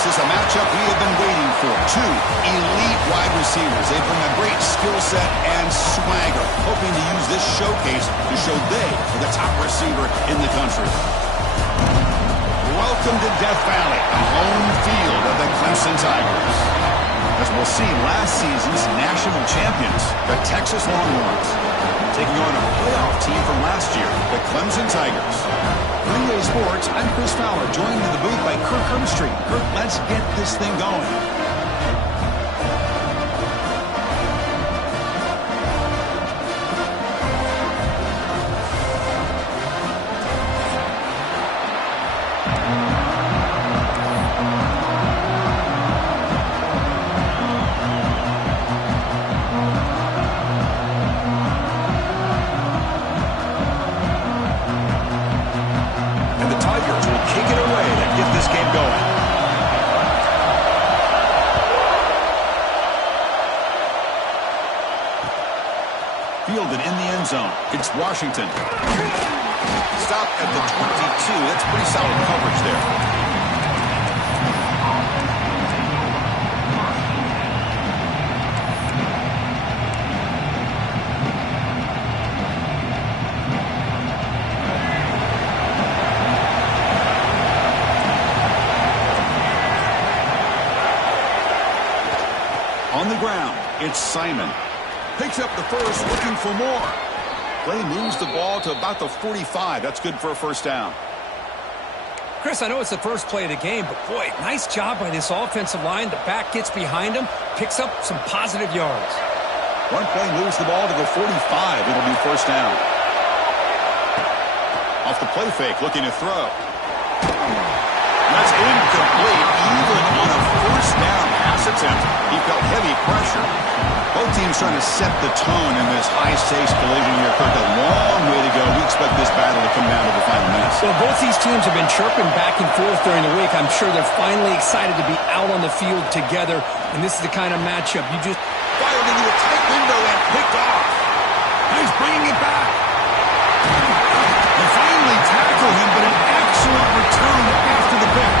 This is a matchup we have been waiting for. Two elite wide receivers. They bring a great skill set and swagger, hoping to use this showcase to show they are the top receiver in the country. Welcome to Death Valley, the home field of the Clemson Tigers. As we'll see, last season's national champions, the Texas Longhorns, taking on a playoff team from last year, the Clemson Tigers. Green Bay Sports, I'm Chris Fowler, joined in the booth by Kirk Herbstreit. Kirk, let's get this thing going. Fielded in the end zone. It's Washington. Stop at the 22. That's pretty solid coverage there. On the ground, it's Simon. Picks up the first, looking for more. Play moves the ball to about the 45. That's good for a first down. Chris, I know it's the first play of the game, but boy, nice job by this offensive line. The back gets behind him, picks up some positive yards. One play moves the ball to the 45. It'll be first down. Off the play fake, looking to throw. That's incomplete, even on a first down pass attempt. He felt heavy pressure. Both teams trying to set the tone in this high-stakes collision here. Kirk, a long way to go. We expect this battle to come down to the final minutes. Well, both these teams have been chirping back and forth during the week. I'm sure they're finally excited to be out on the field together, and this is the kind of matchup you just fired into a tight window and picked off. He's bringing it back. They finally tackle him, but an excellent return after the pick.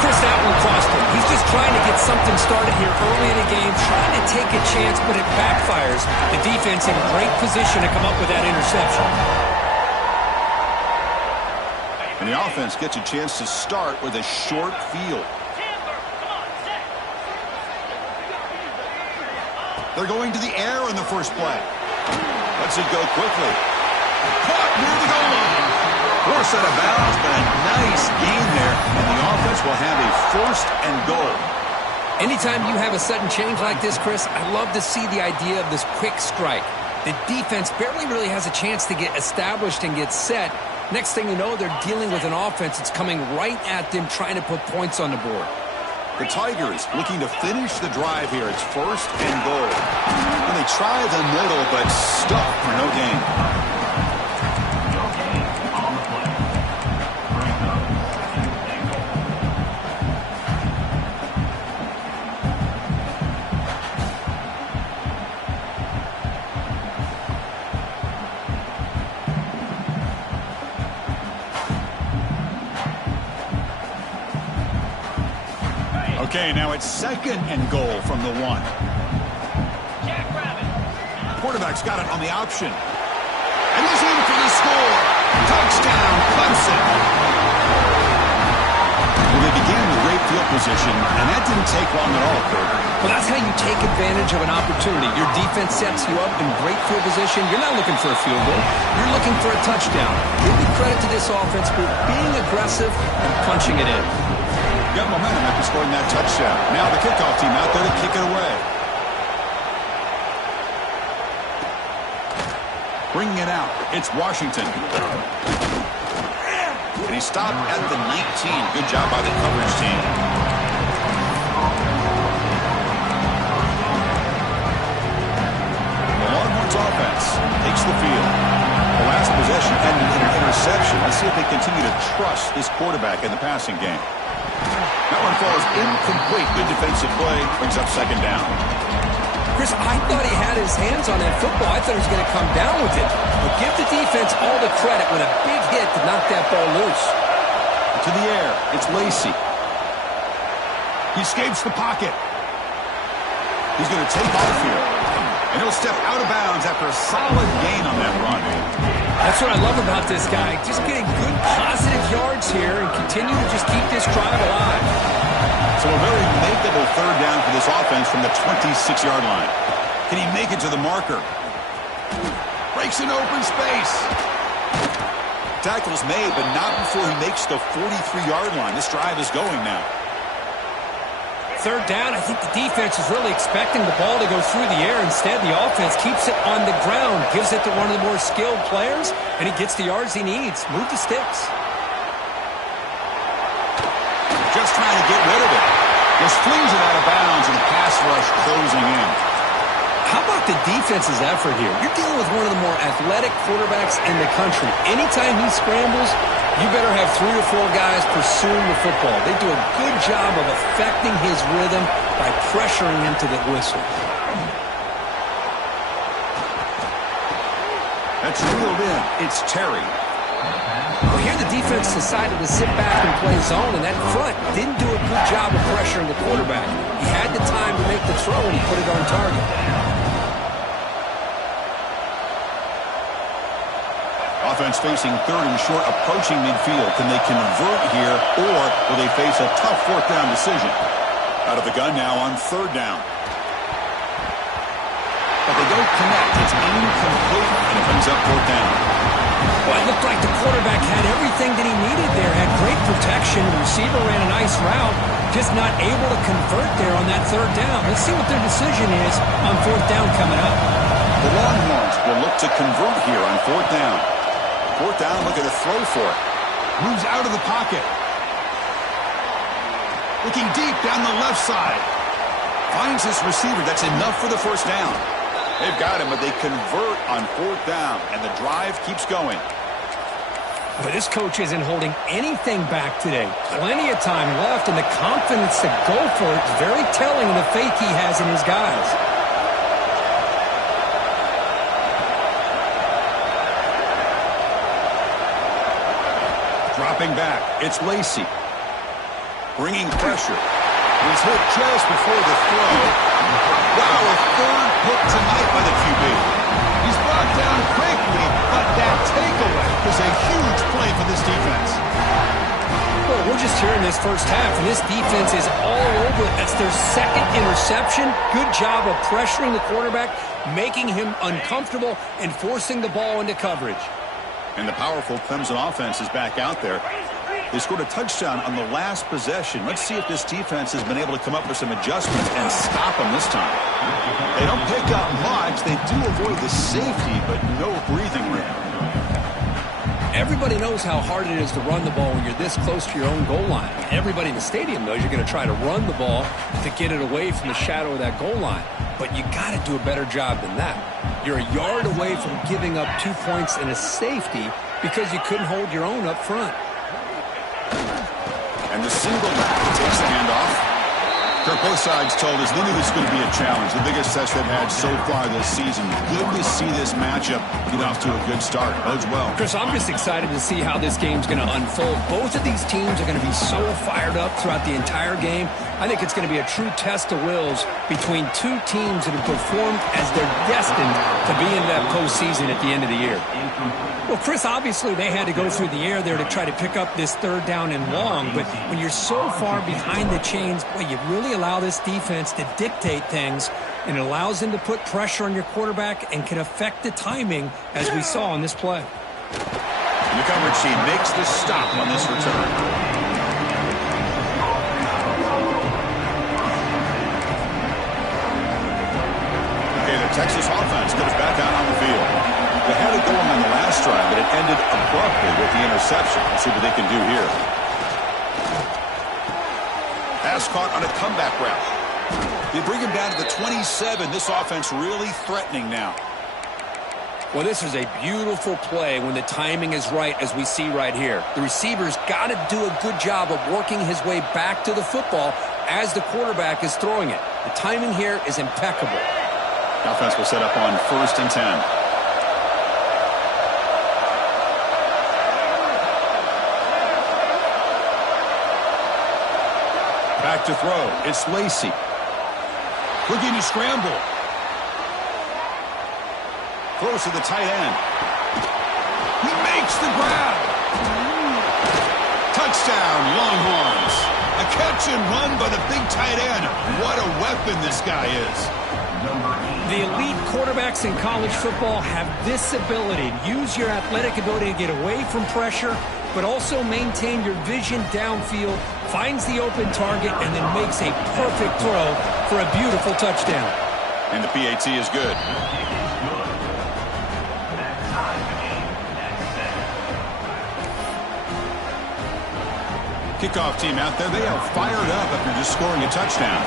Chris, that one cost him. He's just trying to get something started here early in the game, trying to take a chance, but it backfires. The defense in great position to come up with that interception. And the offense gets a chance to start with a short field. They're going to the air in the first play. Lets it go quickly. Caught near the goal line. Force out of bounds, but a nice gain there, and the offense will have a first and goal. Anytime you have a sudden change like this, Chris, I love to see the idea of this quick strike. The defense barely really has a chance to get established and get set. Next thing you know, they're dealing with an offense that's coming right at them, trying to put points on the board. The Tigers looking to finish the drive here. It's first and goal. And they try the middle, but stuck for no gain. Okay, now it's second and goal from the one. Quarterback's got it on the option. And he's in for the score. Touchdown, Clemson. Well, they began with great field position, and that didn't take long at all, Kurt. Well, that's how you take advantage of an opportunity. Your defense sets you up in great field position. You're not looking for a field goal. You're looking for a touchdown. Give me credit to this offense for being aggressive and punching it in. Got momentum after scoring that touchdown. Now the kickoff team out there to kick it away. Bringing it out, it's Washington. And he stopped at the 19. Good job by the coverage team. The Longhorns offense takes the field. The last possession ended in an interception. Let's see if they continue to trust this quarterback in the passing game. That one falls incomplete. Good defensive play. Brings up second down. Chris, I thought he had his hands on that football. I thought he was going to come down with it. But give the defense all the credit with a big hit to knock that ball loose. To the air. It's Lacey. He escapes the pocket. He's going to take off here. And he'll step out of bounds after a solid gain on that run. That's what I love about this guy. Just getting good positive yards here and continue to just keep this drive alive. So a very makeable third down for this offense from the 26-yard line. Can he make it to the marker? Breaks an open space. Tackle's made, but not before he makes the 43-yard line. This drive is going now. Third down, I think the defense is really expecting the ball to go through the air. Instead, the offense keeps it on the ground, gives it to one of the more skilled players, and he gets the yards he needs. Move the sticks. Just trying to get rid of it. Just flings it out of bounds, and the pass rush closing in. How about the defense's effort here? You're dealing with one of the more athletic quarterbacks in the country. Anytime he scrambles, you better have 3 or 4 guys pursuing the football. They do a good job of affecting his rhythm by pressuring him to the whistle. That's reeled in. It's Terry. Well, here the defense decided to sit back and play zone, and that front didn't do a good job of pressuring the quarterback. He had the time to make the throw, and he put it on target. Offense facing third and short, approaching midfield. Can they convert here, or will they face a tough fourth down decision? Out of the gun now on third down. But they don't connect. It's incomplete, and it brings up fourth down. Well, it looked like the quarterback had everything that he needed there. Had great protection. The receiver ran a nice route. Just not able to convert there on that third down. Let's see what their decision is on fourth down coming up. The Longhorns will look to convert here on fourth down. Fourth down, looking to throw for it. Moves out of the pocket. Looking deep down the left side. Finds his receiver. That's enough for the first down. They've got him, but they convert on fourth down, and the drive keeps going. But this coach isn't holding anything back today. Plenty of time left, and the confidence to go for it is very telling of the faith he has in his guys. Dropping back, it's Lacey. Bringing pressure. He's hit just before the throw. Wow, a third pick tonight by the QB. He's brought down quickly, but that takeaway is a huge play for this defense. Well, we're just here in this first half, and this defense is all over it. That's their second interception. Good job of pressuring the quarterback, making him uncomfortable, and forcing the ball into coverage. And the powerful Clemson offense is back out there. They scored a touchdown on the last possession. Let's see if this defense has been able to come up with some adjustments and stop them this time. They don't pick up much. They do avoid the safety, but no breathing room. Everybody knows how hard it is to run the ball when you're this close to your own goal line. Everybody in the stadium knows you're going to try to run the ball to get it away from the shadow of that goal line. But you got to do a better job than that. You're a yard away from giving up 2 points and a safety because you couldn't hold your own up front. And the single back takes the handoff. Kirk, both sides told us they knew this was going to be a challenge, the biggest test they've had so far this season. Good to see this matchup get off to a good start. Bodes well. Chris, I'm just excited to see how this game's going to unfold. Both of these teams are going to be so fired up throughout the entire game. I think it's going to be a true test of wills between two teams that have performed as they're destined to be in that postseason at the end of the year. Well, Chris, obviously they had to go through the air there to try to pick up this third down and long, but when you're so far behind the chains, boy, you really allow this defense to dictate things, and it allows them to put pressure on your quarterback and can affect the timing, as we saw on this play. The coverage team makes the stop on this return. The Texas offense comes back out on the field. They had it going on the last drive, but it ended abruptly with the interception. Let's see what they can do here. Pass caught on a comeback route. They bring him down to the 27. This offense really threatening now. Well, this is a beautiful play when the timing is right, as we see right here. The receiver's got to do a good job of working his way back to the football as the quarterback is throwing it. The timing here is impeccable. The offense will set up on 1st and 10. Back to throw. It's Lacey. Looking to scramble. Throws to the tight end. He makes the grab. Touchdown, Longhorns. A catch and run by the big tight end. What a weapon this guy is. The elite quarterbacks in college football have this ability. Use your athletic ability to get away from pressure, but also maintain your vision downfield, finds the open target, and then makes a perfect throw for a beautiful touchdown. And the PAT is good. Kickoff team out there, they are fired up after just scoring a touchdown.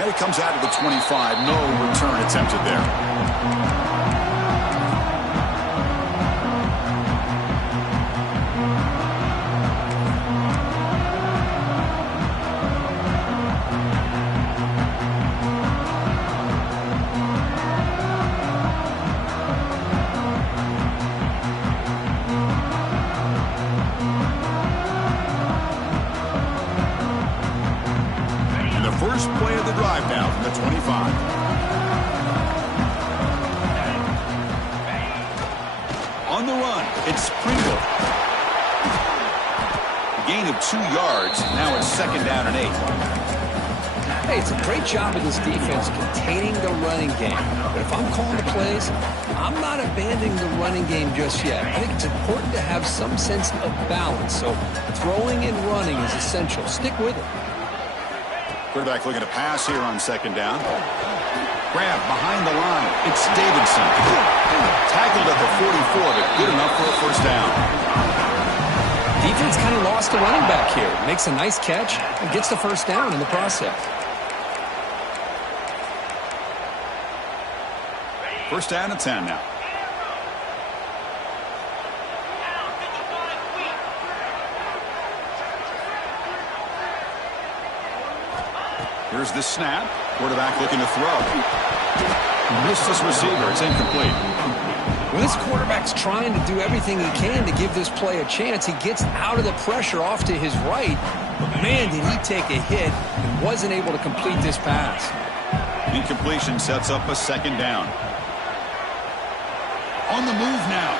And it comes out of the 25. No return attempted there. First play of the drive now from the 25. On the run, it's Pringle. Gain of 2 yards. Now it's 2nd down and 8. Hey, it's a great job of this defense containing the running game. But if I'm calling the plays, I'm not abandoning the running game just yet. I think it's important to have some sense of balance. So throwing and running is essential. Stick with it. Quarterback looking to pass here on 2nd down. Grab behind the line. It's Davidson. Tackled at the 44, but good enough for a 1st down. Defense kind of lost the running back here. Makes a nice catch and gets the 1st down in the process. 1st down and 10 now. Here's the snap. Quarterback looking to throw. Missed his receiver. It's incomplete. Well, this quarterback's trying to do everything he can to give this play a chance. He gets out of the pressure off to his right. But, man, did he take a hit and wasn't able to complete this pass. Incompletion sets up a 2nd down. On the move now.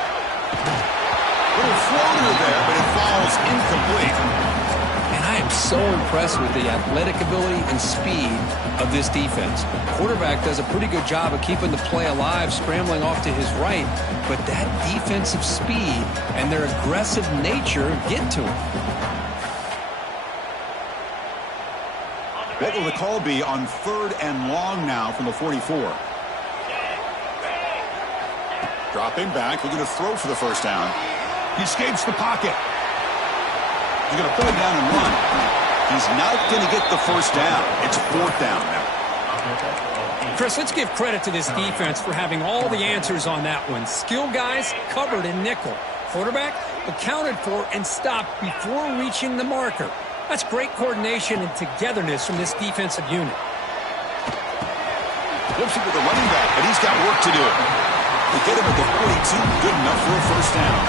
Little floater there, but it falls incomplete. And I am so impressed with the athletic ability and speed of this defense. Quarterback does a pretty good job of keeping the play alive, scrambling off to his right, but that defensive speed and their aggressive nature get to him. What will the call be on 3rd and long now from the 44? Dropping back, looking to throw for the 1st down. He escapes the pocket. He's going to pull it down and run. He's not going to get the 1st down. It's 4th down now. Chris, let's give credit to this defense for having all the answers on that one. Skill guys covered in nickel. Quarterback accounted for and stopped before reaching the marker. That's great coordination and togetherness from this defensive unit. Flips it to the running back, but he's got work to do. They get him at the 42, good enough for a 1st down.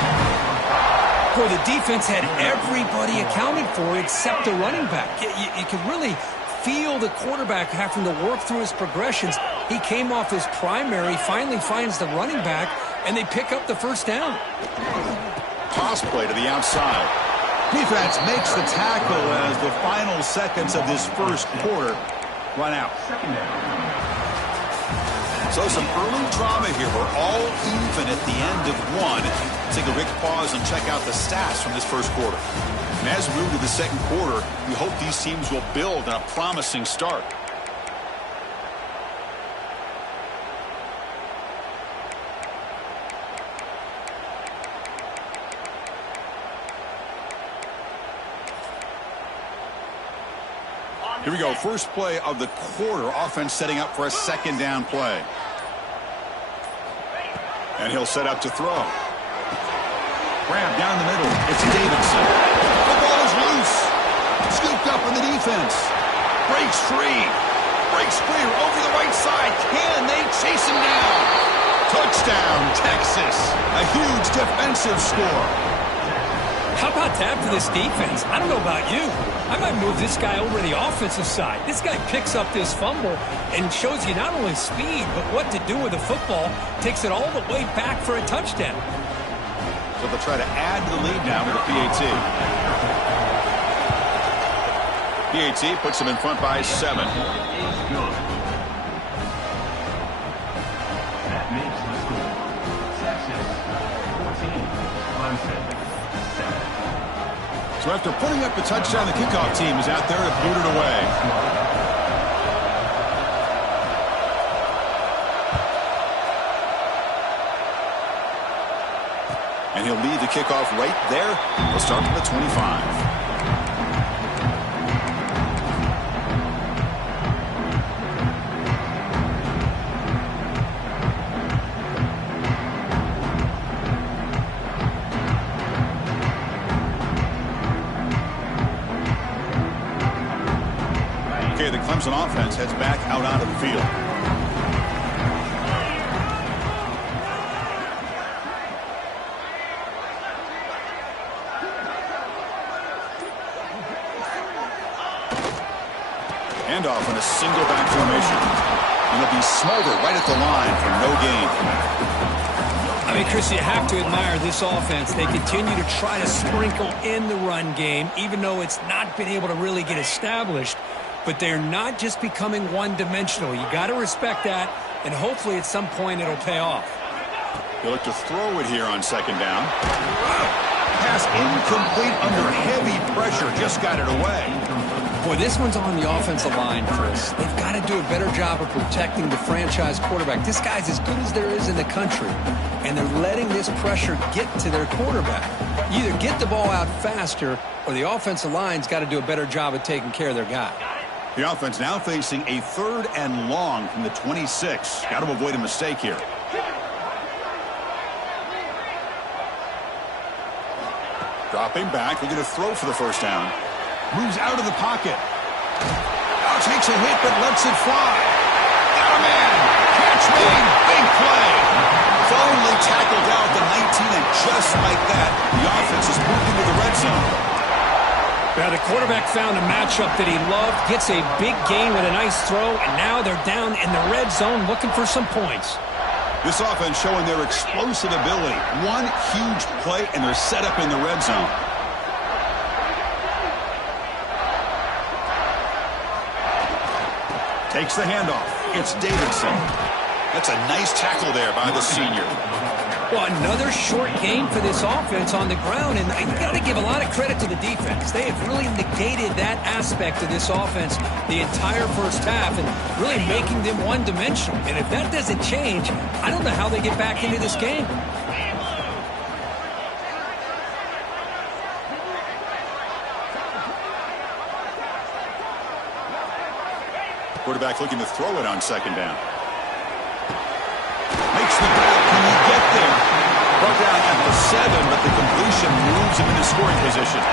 Boy, the defense had everybody accounted for except the running back. You can really feel the quarterback having to work through his progressions. He came off his primary, finally finds the running back, and they pick up the 1st down. Toss play to the outside. Defense makes the tackle as the final seconds of this 1st quarter run out. So some early drama here. We're all even at the end of 1. Take a quick pause and check out the stats from this 1st quarter. And as we move to the 2nd quarter, we hope these teams will build on a promising start. Here we go. First play of the quarter. Offense setting up for a 2nd down play. And he'll set up to throw. Grab down the middle. It's Davidson. The ball is loose. Scooped up in the defense. Breaks free. Breaks clear over the right side. Can they chase him down? Touchdown, Texas. A huge defensive score. How about that for this defense? I don't know about you. I might move this guy over to the offensive side. This guy picks up this fumble and shows you not only speed, but what to do with the football. Takes it all the way back for a touchdown. So they'll try to add to the lead now with a PAT. PAT puts them in front by 7. That makes the score. Texas 14, Clemson 7. So after putting up the touchdown, the kickoff team is out there to boot it away. And he'll lead the kickoff right there. He'll start from the 25. The Clemson offense heads back out onto the field. Handoff in a single back formation. And they'll be Smolder right at the line for no gain. I mean, Chris, you have to admire this offense. They continue to try to sprinkle in the run game, even though it's not been able to really get established. But they're not just becoming one-dimensional. You got to respect that, and hopefully at some point it'll pay off. He'll look to throw it here on second down. Pass incomplete under heavy pressure. Just got it away. Boy, this one's on the offensive line, Chris. They've got to do a better job of protecting the franchise quarterback. This guy's as good as there is in the country, and they're letting this pressure get to their quarterback. You either get the ball out faster, or the offensive line's got to do a better job of taking care of their guy. The offense now facing a 3rd and long from the 26. Got to avoid a mistake here. Dropping back, looking to throw for the first down. Moves out of the pocket. Now takes a hit, but lets it fly. Got a man. Catch made. Big play. Firmly tackled out the 19, and just like that, the offense is moved into the red zone. Now, the quarterback found a matchup that he loved, gets a big gain with a nice throw, and now they're down in the red zone looking for some points. This offense showing their explosive ability. One huge play, and they're set up in the red zone. Takes the handoff. It's Davidson. That's a nice tackle there by the senior. Well, another short game for this offense on the ground, and you got to give a lot of credit to the defense. They have really negated that aspect of this offense the entire first half and really making them one-dimensional. And if that doesn't change, I don't know how they get back into this game. Quarterback looking to throw it on second down. Makes the grab. Can you get there? Brought down at the 7, but the completion moves him into scoring position.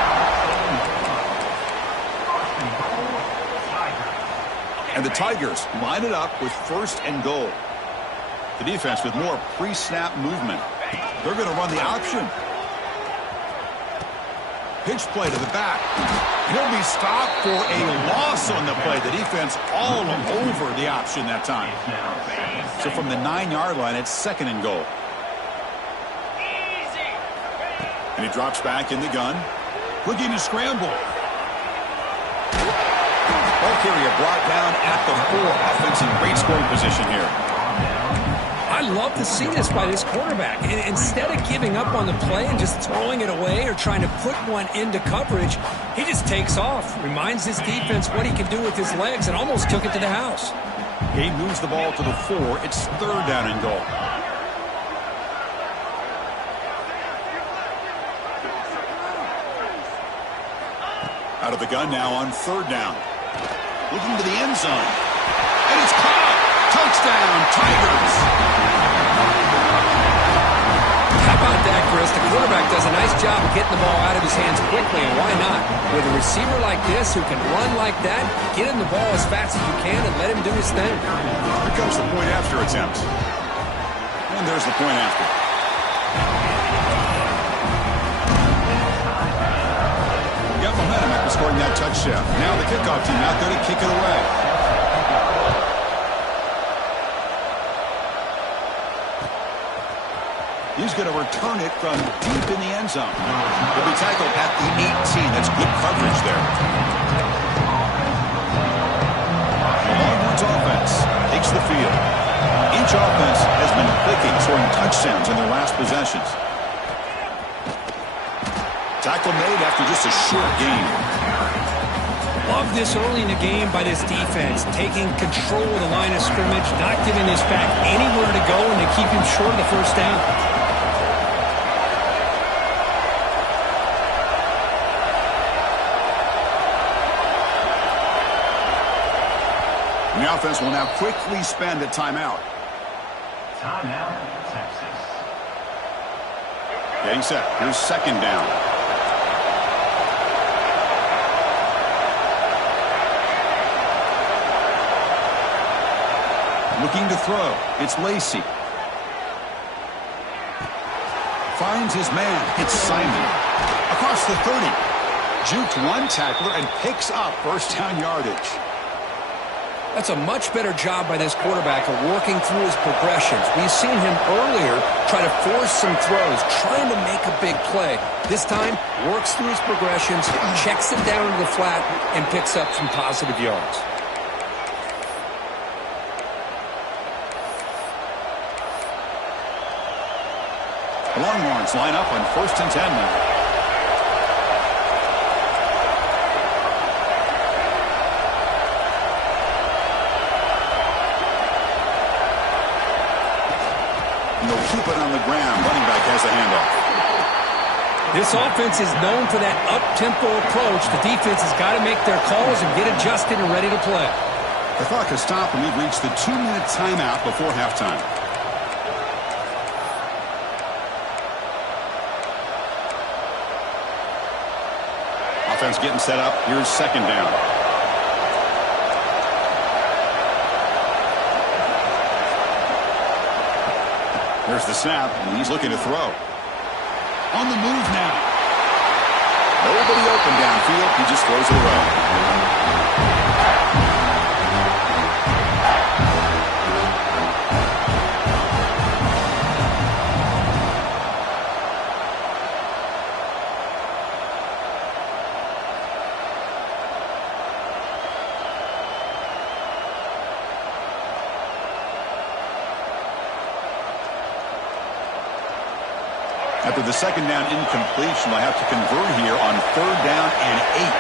And the Tigers line it up with 1st and goal. The defense with more pre-snap movement. They're going to run the option. Pitch play to the back. He'll be stopped for a loss on the play. The defense all over the option that time. So from the 9-yard line, it's 2nd and goal. And he drops back in the gun. Looking to scramble. Ball carrier brought down at the 4. Offense in great scoring position here. I love to see this by this quarterback. And instead of giving up on the play and just throwing it away or trying to put one into coverage, he just takes off. Reminds his defense what he can do with his legs and almost took it to the house. He moves the ball to the 4. It's 3rd down and goal. Out of the gun now on 3rd down. Looking to the end zone. And it's caught. Touchdown, Tigers. How about that, Chris? The quarterback does a nice job of getting the ball out of his hands quickly, and why not? With a receiver like this who can run like that, get him the ball as fast as you can and let him do his thing. Here comes the point after attempt. And there's the point after. in scoring that touchdown. Now the kickoff team out there to kick it away. He's going to return it from deep in the end zone. He'll be tackled at the 18. That's good coverage there. The Longhorns offense takes the field. Each offense has been clicking, scoring touchdowns in their last possessions. Tackle made after just a short gain. Love this early in the game by this defense, taking control of the line of scrimmage, not giving this back anywhere to go, and to keep him short of the first down. And the offense will now quickly spend a timeout. Timeout, Texas. Getting set. Here's second down. Looking to throw. It's Lacey. Finds his man. It's Simon. Across the 30. Juked one tackler and picks up first down yardage. That's a much better job by this quarterback of working through his progressions. We've seen him earlier try to force some throws, trying to make a big play. This time, works through his progressions, checks it down to the flat, and picks up some positive yards. The Longhorns line up on 1st and 10 now. They'll keep it on the ground. Running back has the handoff. This offense is known for that up-tempo approach. The defense has got to make their calls and get adjusted and ready to play. The clock has stopped, and we've reached the 2-minute timeout before halftime. Offense getting set up. Here's second down. There's the snap, and he's looking to throw. On the move now. Nobody open downfield. He just throws it away. After the second down incompletion, they'll have to convert here on 3rd down and 8.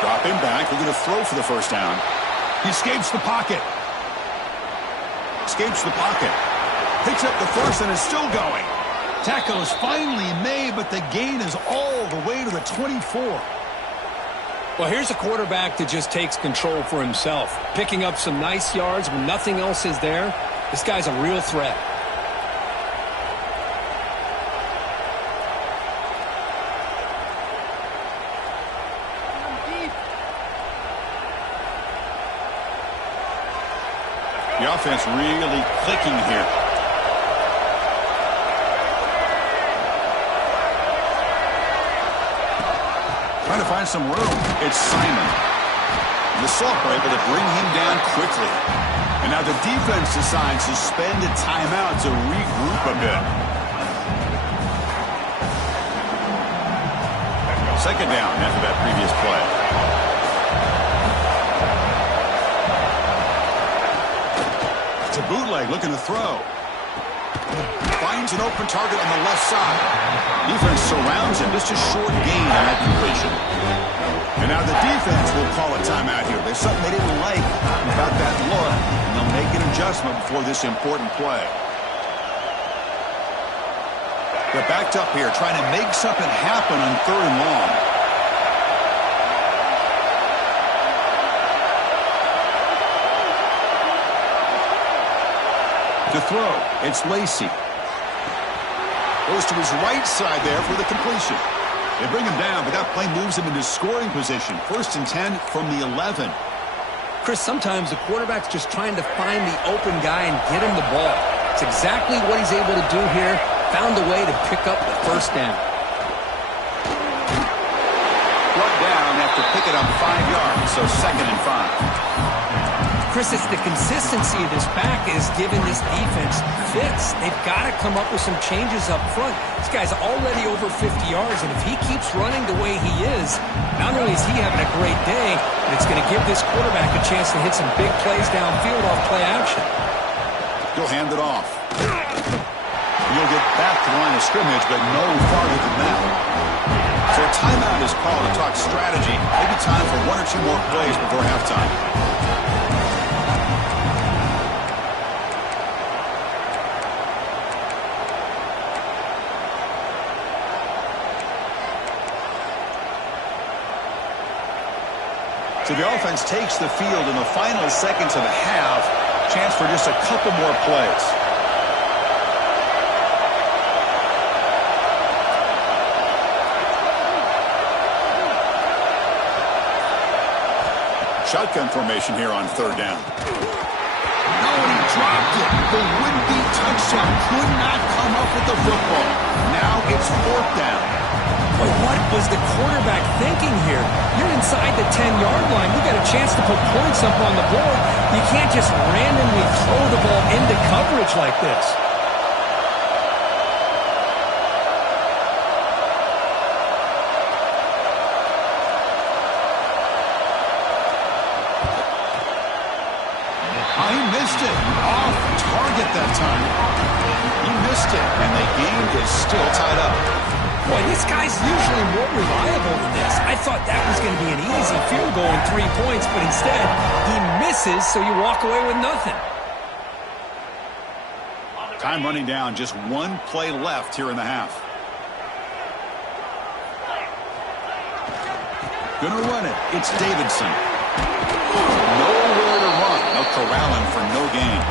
Dropping back, looking to throw for the first down. He escapes the pocket. Escapes the pocket. Picks up the first and is still going. Tackle is finally made, but the gain is all the way to the 24. Well, here's a quarterback that just takes control for himself, picking up some nice yards when nothing else is there. This guy's a real threat. The offense really clicking here. Trying to find some room. It's Simon. The Salk are able to bring him down quickly. And now the defense decides to spend a timeout to regroup a bit. Second down after that previous play. It's a bootleg looking to throw. Finds an open target on the left side. Defense surrounds him. Just a short gain on that completion. And now the defense will call a timeout here. There's something they didn't like about that look, and they'll make an adjustment before this important play. They're backed up here, trying to make something happen on 3rd and long. To throw, it's Lacey. Goes to his right side there for the completion. They bring him down, but that play moves him into scoring position. 1st and 10 from the 11. Chris, sometimes the quarterback's just trying to find the open guy and get him the ball. It's exactly what he's able to do here. Found a way to pick up the first down. pick it up 5 yards, so 2nd and 5. Chris, it's the consistency of this back is giving this defense fits. They've got to come up with some changes up front. This guy's already over 50 yards, and if he keeps running the way he is, not only is he having a great day, but it's going to give this quarterback a chance to hit some big plays downfield off play action. He'll hand it off. You'll get back to the line of scrimmage, but no farther than that. So a timeout is called to talk strategy. Maybe time for 1 or 2 more plays before halftime. So the offense takes the field in the final seconds of the half. Chance for just a couple more plays. Shotgun formation here on 3rd down. No, and he dropped it. The would-be touchdown could not come up with the football. Now it's 4th down. Boy, what was the quarterback thinking here? You're inside the 10-yard line. You got a chance to put points up on the board. You can't just randomly throw the ball into coverage like this. He missed it. Off target that time. He missed it, and the game is still tied up. Boy, this guy's usually more reliable than this. I thought that was going to be an easy field goal and 3 points, but instead, he misses, so you walk away with nothing. Time running down, just 1 play left here in the half. Gonna run it. It's Davidson. Nowhere to run. No corralling for no gain.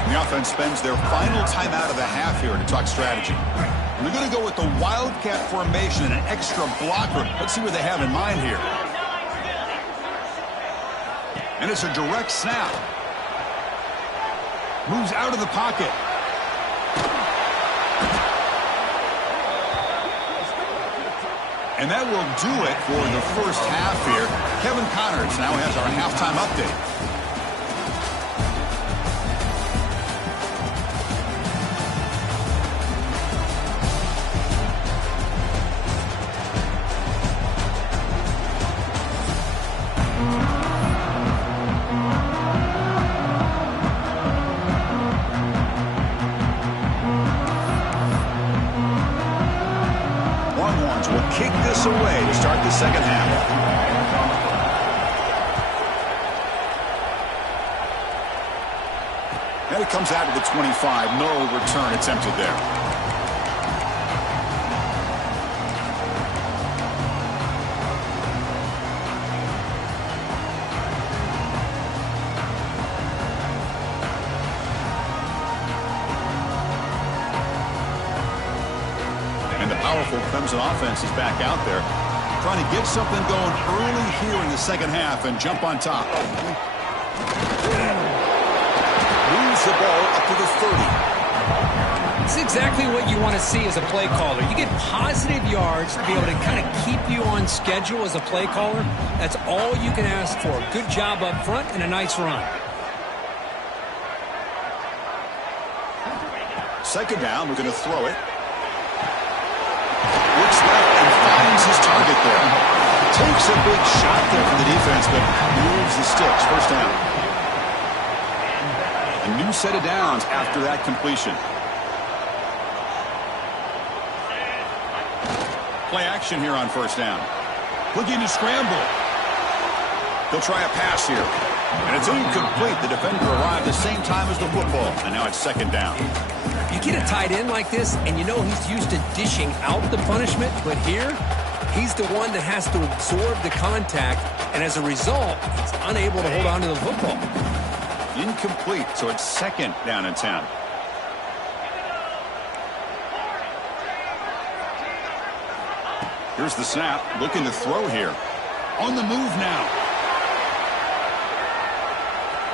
And the offense spends their final timeout of the half here to talk strategy. They're going to go with the Wildcat formation and an extra blocker. Let's see what they have in mind here. And it's a direct snap. Moves out of the pocket. And that will do it for the first half here. Kevin Connors now has our halftime update. Will kick this away to start the second half. And it comes out to the 25. No return attempted there. Powerful Clemson offense is back out there, trying to get something going early here in the second half and jump on top. Moves the ball up to the 30. It's exactly what you want to see as a play caller. You get positive yards to be able to kind of keep you on schedule as a play caller. That's all you can ask for. Good job up front and a nice run. Second down, we're going to throw it. Looks left and finds his target there. Takes a big shot there from the defense, but moves the sticks. First down. A new set of downs after that completion. Play action here on first down. Looking to scramble. They'll try a pass here. And it's incomplete. The defender arrived the same time as the football. And now it's second down. You get a tight end like this, and you know he's used to dishing out the punishment, but here, he's the one that has to absorb the contact, and as a result, he's unable to hold on to the football. Incomplete, so it's second down and 10. Here's the snap, looking to throw here. On the move now.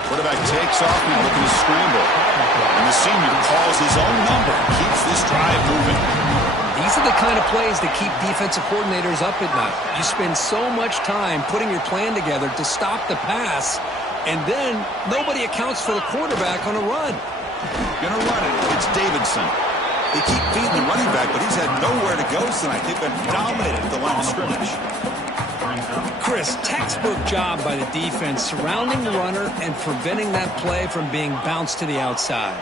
Quarterback takes off now, looking to scramble. And the senior calls his own number, keeps this drive moving. These are the kind of plays that keep defensive coordinators up at night. You spend so much time putting your plan together to stop the pass, and then nobody accounts for the quarterback on a run. Gonna run it. It's Davidson. They keep feeding the running back, but he's had nowhere to go tonight. They've been dominated at the line of scrimmage. Chris, textbook job by the defense surrounding the runner and preventing that play from being bounced to the outside.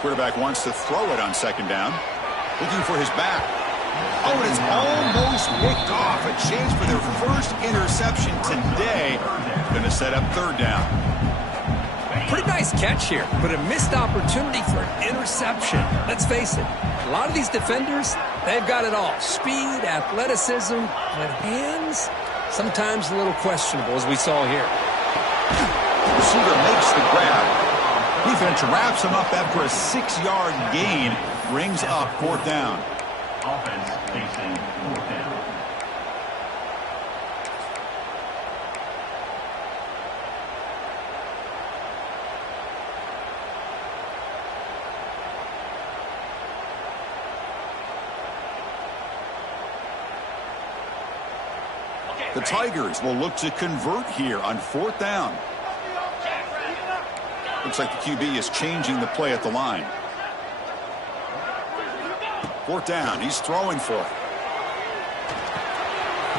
Quarterback wants to throw it on second down. Looking for his back. Oh, and it's almost picked off. A chance for their first interception today. Going to set up third down. Pretty nice catch here, but a missed opportunity for an interception. Let's face it, a lot of these defenders, they've got it all. Speed, athleticism, but hands, sometimes a little questionable, as we saw here. Receiver makes the grab. Defense wraps him up after a 6-yard gain. Brings up fourth down. Offense facing fourth down. The Tigers will look to convert here on fourth down. Looks like the QB is changing the play at the line. Fourth down. He's throwing for it.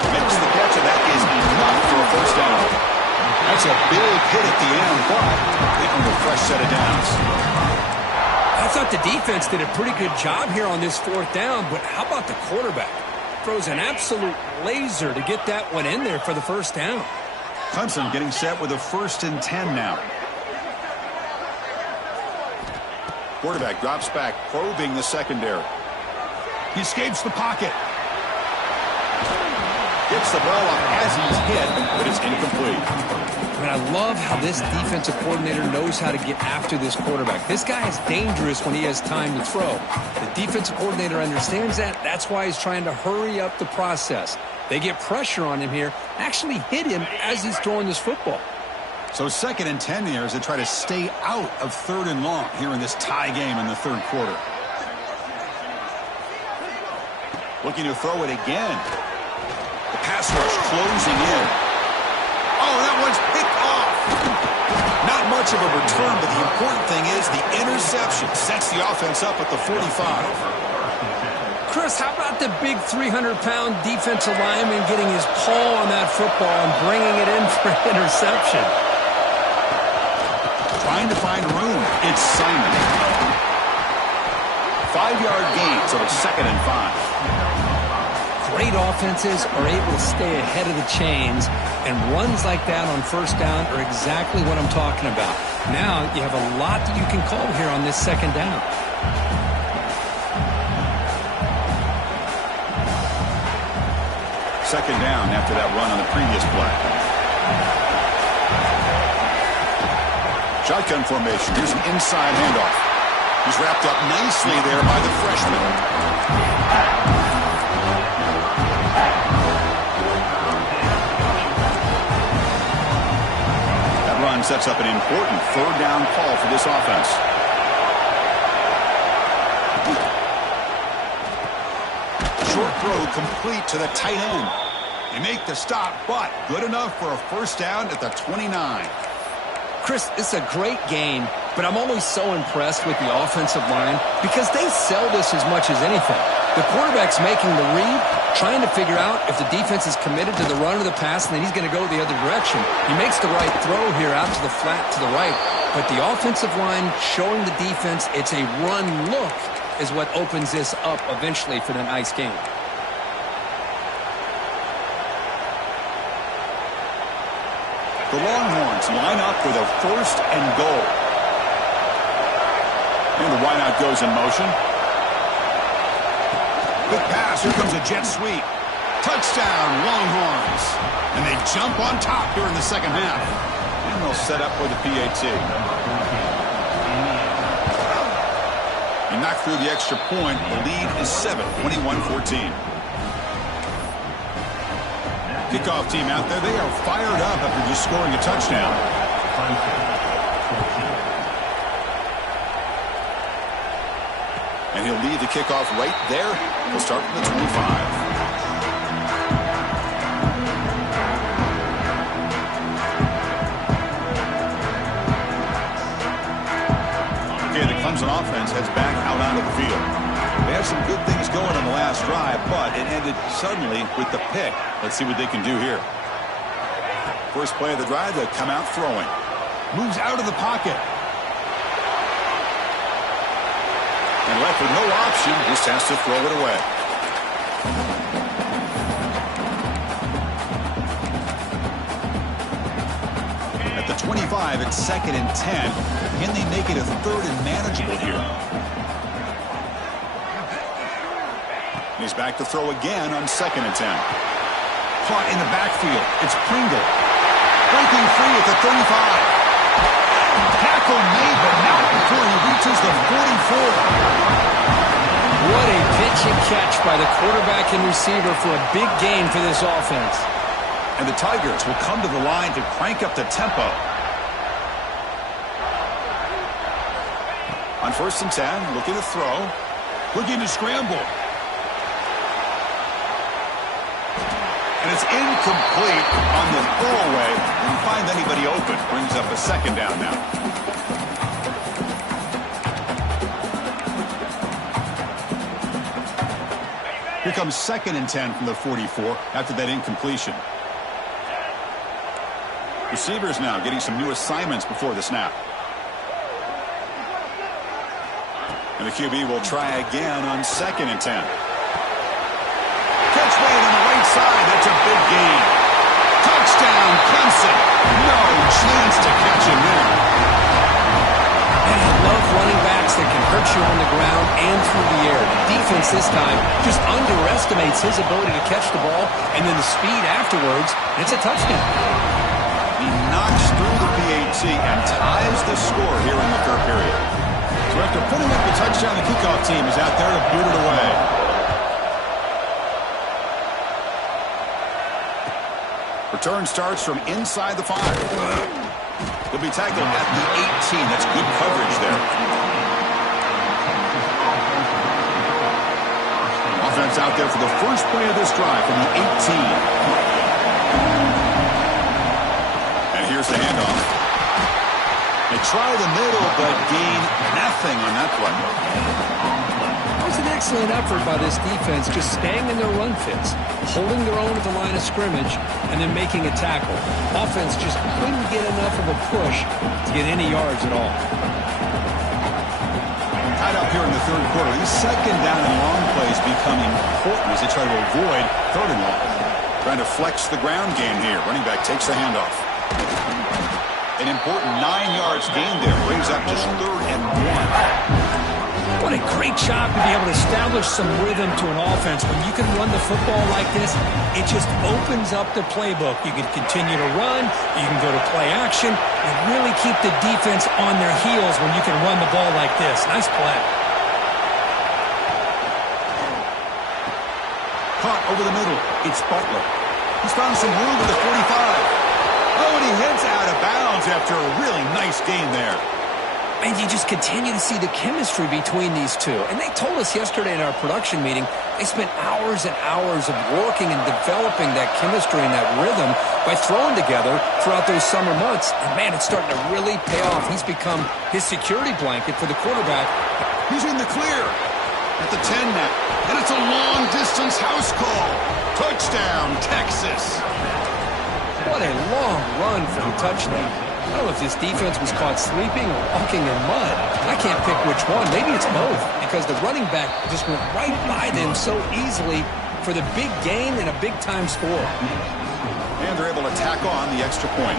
Makes the catch, and that is enough for a first down. That's a big hit at the end, but they earned a fresh set of downs. I thought the defense did a pretty good job here on this fourth down, but how about the quarterback? Throws an absolute laser to get that one in there for the first down. Clemson getting set with a 1st and 10 now. Quarterback drops back, probing the secondary. He escapes the pocket. Gets the ball up as he's hit, but it's incomplete. I mean, I love how this defensive coordinator knows how to get after this quarterback. This guy is dangerous when he has time to throw. The defensive coordinator understands that. That's why he's trying to hurry up the process. They get pressure on him here, actually hit him as he's throwing this football. So 2nd and 10 here as they try to stay out of 3rd and long here in this tie game in the third quarter. Looking to throw it again. The pass rush closing in. Oh, that one's picked off. Not much of a return, but the important thing is the interception sets the offense up at the 45. Chris, how about the big 300-pound defensive lineman getting his paw on that football and bringing it in for an interception? Trying to find room. It's Simon. 5-yard gain, so it's 2nd and 5. Great offenses are able to stay ahead of the chains, and runs like that on first down are exactly what I'm talking about. Now you have a lot that you can call here on this 2nd down. Second down after that run on the previous play. Shotgun formation. Here's an inside handoff. He's wrapped up nicely there by the freshman. Sets up an important 3rd down call for this offense. Short throw complete to the tight end. They make the stop, but good enough for a first down at the 29. Chris, it's a great game, but I'm always so impressed with the offensive line because they sell this as much as anything. The quarterback's making the read, trying to figure out if the defense is committed to the run or the pass, and then he's going to go the other direction. He makes the right throw here out to the flat to the right, but the offensive line showing the defense it's a run look is what opens this up eventually for the nice game. The Longhorns line up with a 1st and goal. And the wideout goes in motion. Good pass. Here comes a jet sweep. Touchdown, Longhorns. And they jump on top here in the second half. And they'll set up for the PAT. He knocked through the extra point. The lead is 7, 21-14. Kickoff team out there. They are fired up after just scoring a touchdown. And he'll lead the kickoff right there. He'll start from the 25. The Clemson offense heads back out onto the field. They had some good things going on the last drive, but it ended suddenly with the pick. Let's see what they can do here. First play of the drive, they come out throwing. Moves out of the pocket. And left with no option, just has to throw it away. At the 25, it's 2nd and 10. Can they make it a 3rd and manageable here? He's back to throw again on 2nd and 10. Caught in the backfield. It's Pringle. Breaking free at the 35. Tackle made, but not before he reaches the 44. What a pitch and catch by the quarterback and receiver for a big gain for this offense. And the Tigers will come to the line to crank up the tempo. On 1st and 10, looking to throw. Looking to scramble. And it's incomplete on the throwaway. Didn't find anybody open. Brings up a 2nd down now. Here comes 2nd and 10 from the 44 after that incompletion. Receivers now getting some new assignments before the snap. And the QB will try again on 2nd and 10. Catch made on the right side. That's a big gain. Touchdown, Clemson. No chance to catch him there. And I love running backs that can hurt you on the ground and through the air. The defense this time just underestimates his ability to catch the ball, and then the speed afterwards, it's a touchdown. He knocks through the PAT and ties the score here in the 3rd period. So after putting up the touchdown, the kickoff team is out there to boot it away. Return starts from inside the 5. He'll be tackled at the 18. That's good coverage there. Offense out there for the first play of this drive from the 18. And here's the handoff. They try the middle, but gain nothing on that play. It was an excellent effort by this defense, just staying in their run fits, holding their own at the line of scrimmage, and then making a tackle. Offense just couldn't get enough of a push to get any yards at all. Tied up here in the 3rd quarter. These 2nd down and long plays become important as they try to avoid 3rd and long. Trying to flex the ground game here. Running back takes the handoff. An important 9 yards gain there. Brings up just 3rd and 1. What a great job to be able to establish some rhythm to an offense. When you can run the football like this, it just opens up the playbook. You can continue to run, you can go to play action, and really keep the defense on their heels when you can run the ball like this. Nice play. Caught over the middle. It's Butler. He's found some room at the 45. Oh, and he heads out of bounds after a really nice gain there. And you just continue to see the chemistry between these two. And they told us yesterday in our production meeting, they spent hours and hours of working and developing that chemistry and that rhythm by throwing together throughout those summer months. And, man, it's starting to really pay off. He's become his security blanket for the quarterback. He's in the clear at the 10 now. And it's a long-distance house call. Touchdown, Texas. What a long run for the touchdown. I don't know if this defense was caught sleeping or walking in mud. I can't pick which one. Maybe it's both, because the running back just went right by them so easily for the big gain and a big-time score. And they're able to tack on the extra point.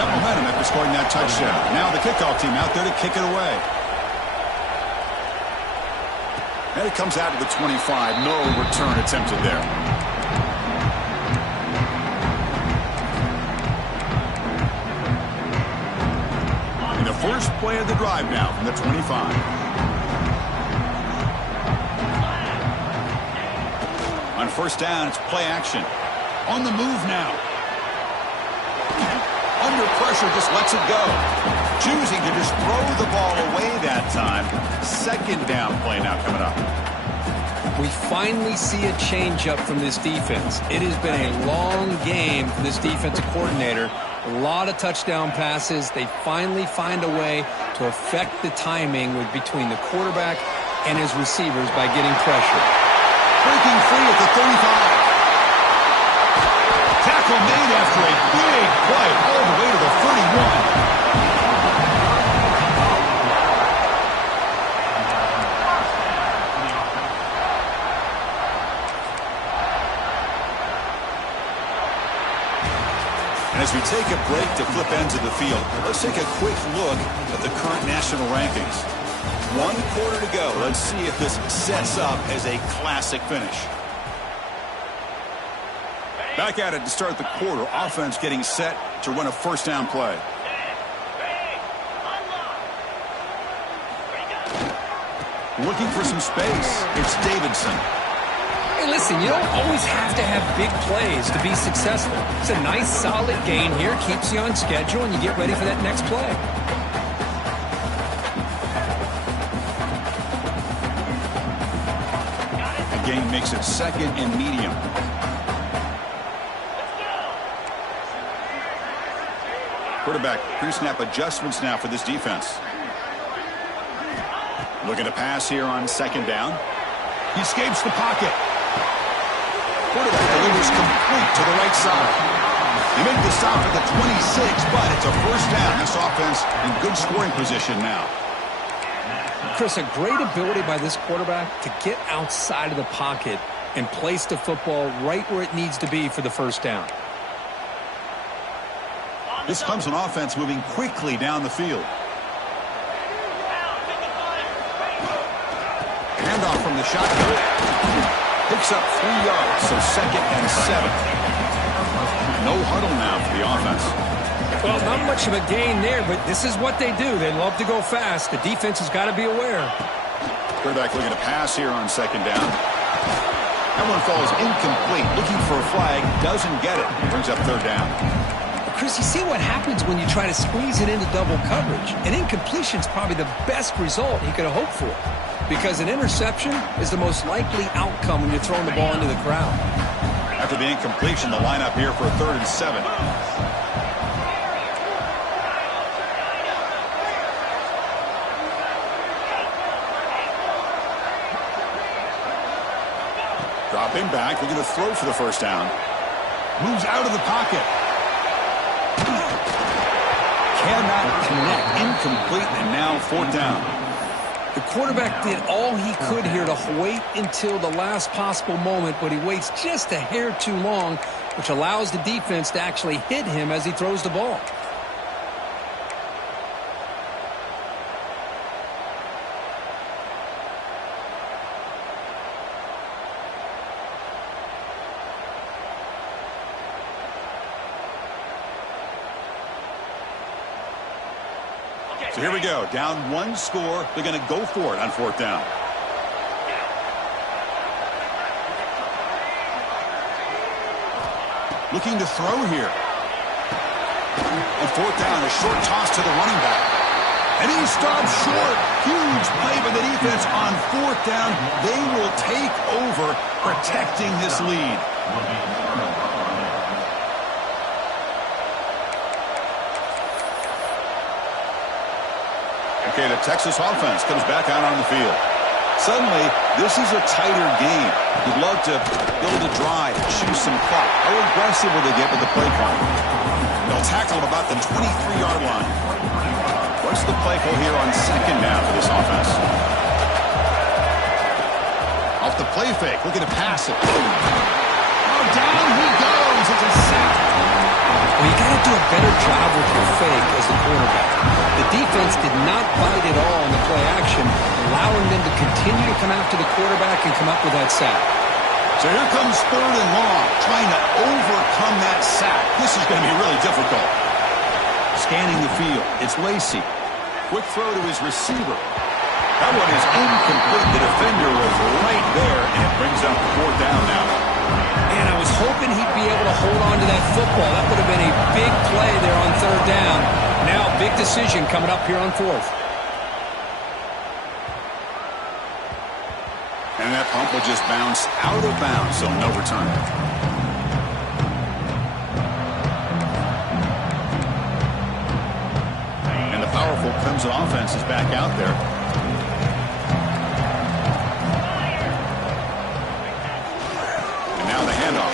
Got momentum after scoring that touchdown. Now the kickoff team out there to kick it away. And it comes out to the 25. No return attempted there. First play of the drive now from the 25. On 1st down, it's play action. On the move now. Under pressure, just lets it go. Choosing to just throw the ball away that time. Second down play now coming up. We finally see a change-up from this defense. It has been a long game for this defensive coordinator. A lot of touchdown passes. They finally find a way to affect the timing between the quarterback and his receivers by getting pressure. Breaking free at the 35. Tackle made after a big play all the way to the 31. And as we take a break to flip ends of the field, let's take a quick look at the current national rankings. 1 quarter to go. Let's see if this sets up as a classic finish. Back at it to start the quarter. Offense getting set to run a first down play. Looking for some space. It's Davidson. Hey, listen, you don't always have to have big plays to be successful. It's a nice, solid gain here. Keeps you on schedule, and you get ready for that next play. The gain makes it second and medium. Quarterback pre-snap adjustments now for this defense. Looking to pass here on second down. He escapes the pocket. Quarterback delivers complete to the right side. He made the stop at the 26, but it's a first down. This offense in good scoring position now. Chris, a great ability by this quarterback to get outside of the pocket and place the football right where it needs to be for the first down. This Clemson offense moving quickly down the field. Handoff from the shotgun. Picks up 3 yards, so second and 7. No huddle now for the offense. Well, not much of a gain there, but this is what they do. They love to go fast. The defense has got to be aware. Quarterback looking to pass here on second down. That one falls incomplete. Looking for a flag. Doesn't get it. Brings up third down. Chris, you see what happens when you try to squeeze it into double coverage. An incompletion is probably the best result he could have hoped for, because an interception is the most likely outcome when you're throwing the ball into the crowd. After the incompletion, the lineup here for a 3rd and 7. Dropping back, looking to throw for the first down. Moves out of the pocket. Cannot connect. Incomplete, and now 4th down. The quarterback did all he could here to wait until the last possible moment, but he waits just a hair too long, which allows the defense to actually hit him as he throws the ball. So here we go. Down 1 score. They're going to go for it on 4th down. Looking to throw here. On 4th down, a short toss to the running back. And he stops short. Huge play by the defense on 4th down. They will take over, protecting this lead. Okay, the Texas offense comes back out on the field. Suddenly, this is a tighter game. You'd love to build a drive, choose some clock. How aggressive will they get with the play call? They'll tackle him about the 23-yard line. What's the play call here on second down for this offense? Off the play fake, looking to pass it. Oh, down he goes. It's a sack. Well, you got to do a better job with your fake as the quarterback. The defense did not bite at all in the play action, allowing them to continue to come after the quarterback and come up with that sack. So here comes 3rd and long, trying to overcome that sack. This is going to be really difficult. Scanning the field, it's Lacey. Quick throw to his receiver. That one is incomplete. The defender was right there, and it brings up 4th down now. And I was hoping he'd be able to hold on to that that football. That would have been a big play there on third down. Now, big decision coming up here on fourth. And that pump will just bounce out of bounds, so no return. And the powerful Clemson offense is back out there. And now the handoff.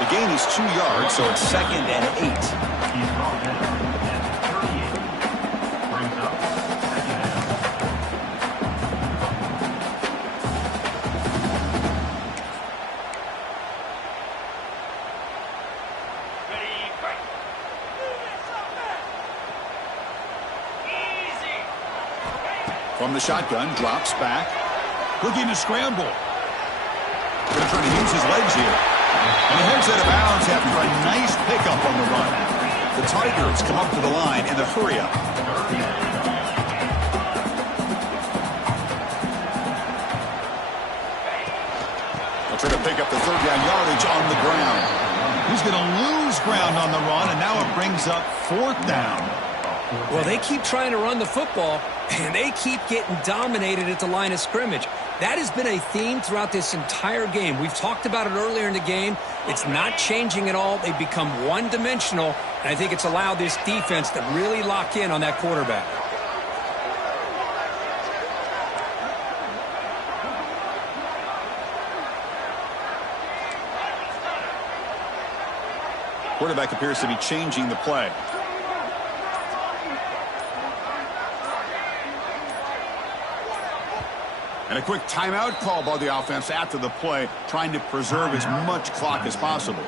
The gain is 2 yards, so it's 2nd and 8. He's brought in at 38. Brings up 2nd down. From the shotgun, drops back. Looking to scramble. Going to try to use his legs here. And he heads out of bounds after a nice pickup on the run. The Tigers come up to the line in the hurry-up. They'll try to pick up the third down yardage on the ground. He's going to lose ground on the run, and now it brings up 4th down. Well, they keep trying to run the football, and they keep getting dominated at the line of scrimmage. That has been a theme throughout this entire game. We've talked about it earlier in the game. It's not changing at all. They've become one-dimensional, and I think it's allowed this defense to really lock in on that quarterback. Quarterback appears to be changing the play. And a quick timeout call by the offense after the play, trying to preserve as much clock as possible.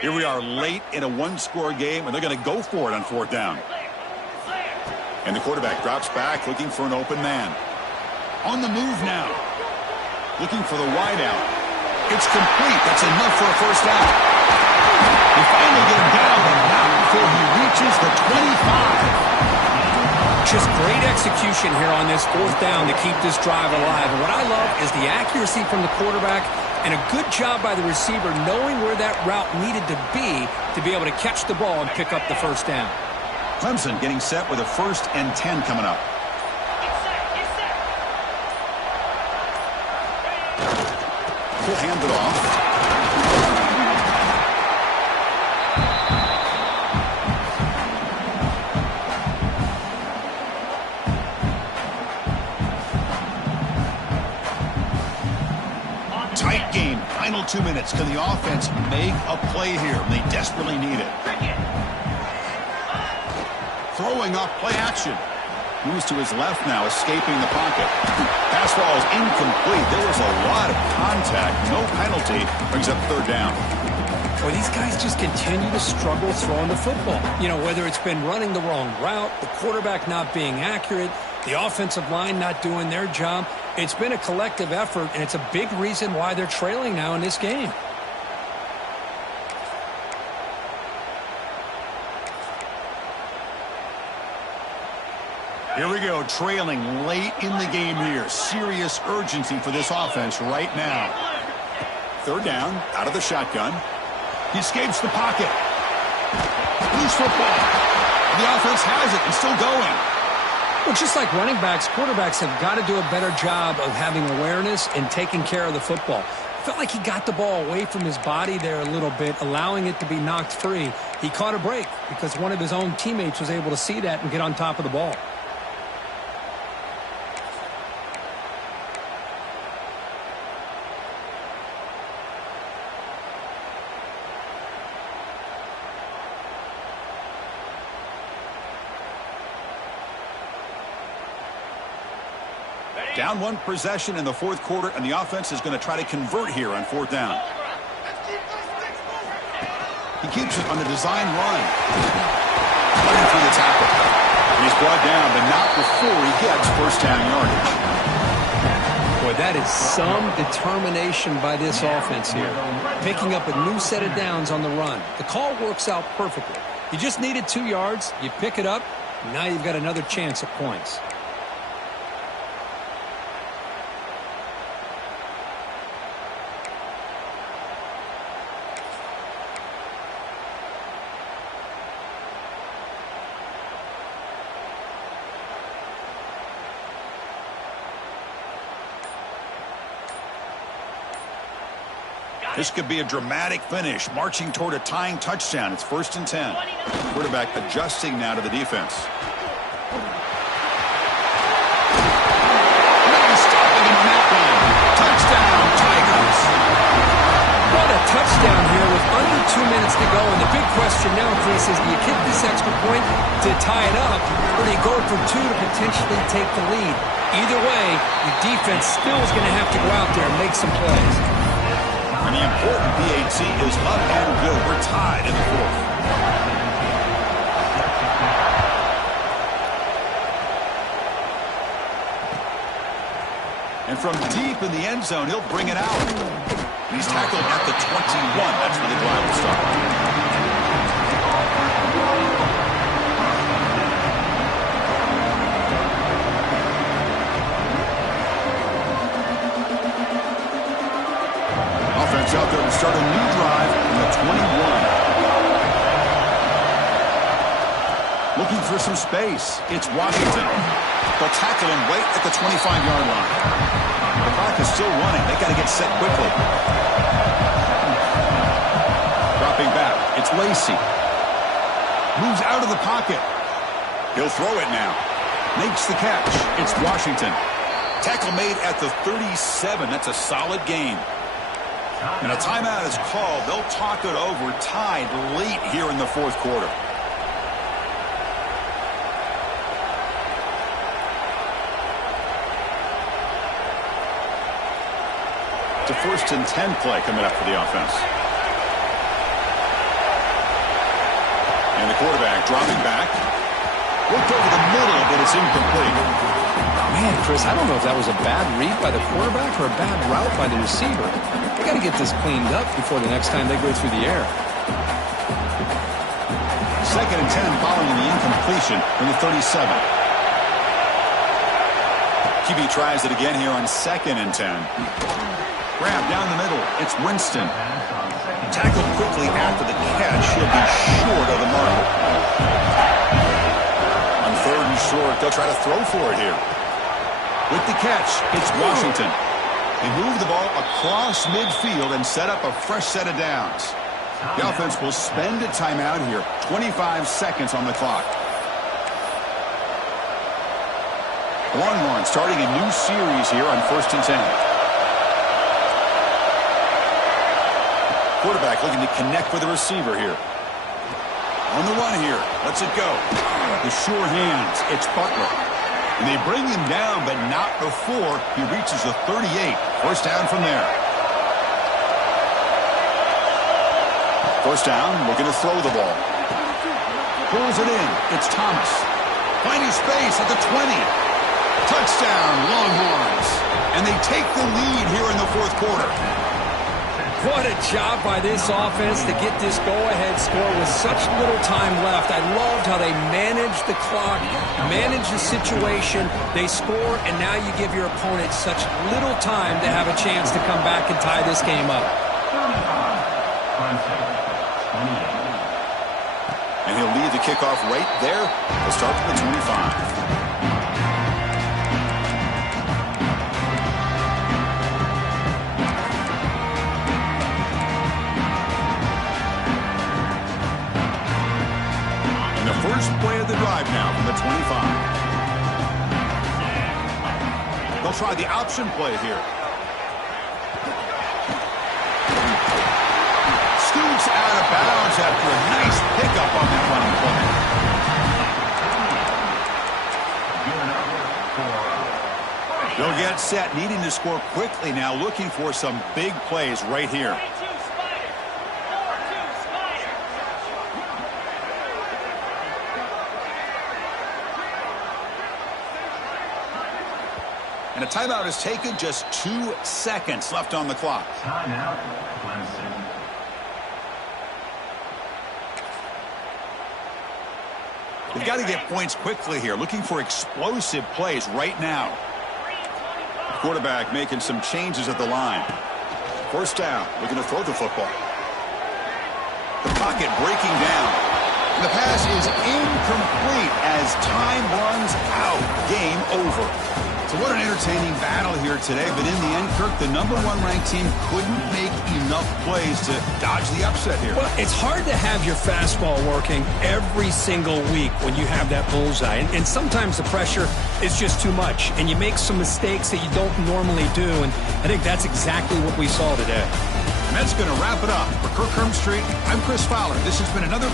Here we are late in a one-score game, and they're going to go for it on 4th down. And the quarterback drops back, looking for an open man. On the move now. Looking for the wideout. It's complete. That's enough for a first down. They finally get him down, but not before he reaches the 25. Just great execution here on this 4th down to keep this drive alive. And what I love is the accuracy from the quarterback and a good job by the receiver knowing where that route needed to be able to catch the ball and pick up the first down. Clemson getting set with a 1st and 10 coming up. He'll hand it off. Tight game. Final 2 minutes. Can the offense make a play here? They desperately need it. Throwing off play action. Moves to his left now, escaping the pocket. Pass ball is incomplete. There was a lot of contact. No penalty. Brings up 3rd down. Well, these guys just continue to struggle throwing the football. You know, whether it's been running the wrong route, the quarterback not being accurate, the offensive line not doing their job. It's been a collective effort, and it's a big reason why they're trailing now in this game. Here we go, trailing late in the game here. Serious urgency for this offense right now. 3rd down, out of the shotgun. He escapes the pocket. Loose football. The offense has it and still going. Well, just like running backs, quarterbacks have got to do a better job of having awareness and taking care of the football. Felt like he got the ball away from his body there a little bit, allowing it to be knocked free. He caught a break because one of his own teammates was able to see that and get on top of the ball. Down 1 possession in the 4th quarter, and the offense is going to try to convert here on 4th down. He keeps it on the design run. Running through the tackle. He's brought down, but not before he gets first down yardage. Boy, Boy, that is some determination by this offense here. Picking up a new set of downs on the run. The call works out perfectly. You just needed 2 yards. You pick it up. Now you've got another chance at points. This could be a dramatic finish, marching toward a tying touchdown. It's 1st and 10. Quarterback adjusting now to the defense. Now stopping him on that one. Touchdown, Tigers. What a touchdown here with under 2 minutes to go. And the big question now, Chris, is do you kick this extra point to tie it up, or do you go for 2 to potentially take the lead? Either way, your defense still is going to have to go out there and make some plays. And the important PAT is up and good. We're tied in the 4th. And from deep in the end zone, he'll bring it out. He's tackled at the 21. That's where the drive will start. Out there to start a new drive in the 21. Looking for some space. It's Washington. They'll tackle him right at the 25-yard line. The clock is still running. They got to get set quickly. Dropping back. It's Lacey. Moves out of the pocket. He'll throw it now. Makes the catch. It's Washington. Tackle made at the 37. That's a solid gain. And a timeout is called. They'll talk it over, tied late here in the 4th quarter. It's a 1st and 10 play coming up for the offense. And the quarterback dropping back. Looked over the middle, but it's incomplete. Man, Chris, I don't know if that was a bad read by the quarterback or a bad route by the receiver. They got to get this cleaned up before the next time they go through the air. 2nd and 10 following the incompletion from the 37. QB tries it again here on 2nd and 10. Grab down the middle. It's Winston. Tackled quickly after the catch. He'll be short of the mark. On 3rd and short, they'll try to throw for it here. With the catch, it's Washington. They move the ball across midfield and set up a fresh set of downs. The offense will spend a timeout here. 25 seconds on the clock. Longhorns starting a new series here on 1st and 10. Quarterback looking to connect with the receiver here. On the run here. Lets it go. The sure hands. It's Butler. And they bring him down, but not before he reaches the 38. 1st down from there. 1st down, looking to throw the ball. Pulls it in. It's Thomas. Finding space at the 20. Touchdown, Longhorns. And they take the lead here in the 4th quarter. What a job by this offense to get this go-ahead score with such little time left. I loved how they managed the clock, managed the situation. They score, and now you give your opponent such little time to have a chance to come back and tie this game up. And he'll lead the kickoff right there. He'll start from the 25. First play of the drive now from the 25. They'll try the option play here. Scoots out of bounds after a nice pickup on that running play. They'll get set, needing to score quickly now, looking for some big plays right here. And a Timeout is taken. Just 2 seconds left on the clock. Timeout, Clemson. They've got to get points quickly here. Looking for explosive plays right now. The quarterback making some changes at the line. First down, looking to throw the football. The pocket breaking down. And the pass is incomplete as time runs out. Game over. So what an entertaining battle here today. But in the end, Kirk, the #1 ranked team couldn't make enough plays to dodge the upset here. Well, it's hard to have your fastball working every single week when you have that bullseye. And sometimes the pressure is just too much. And you make some mistakes that you don't normally do. And I think that's exactly what we saw today. And that's going to wrap it up. For Kirk Hermstreet, I'm Chris Fowler. This has been another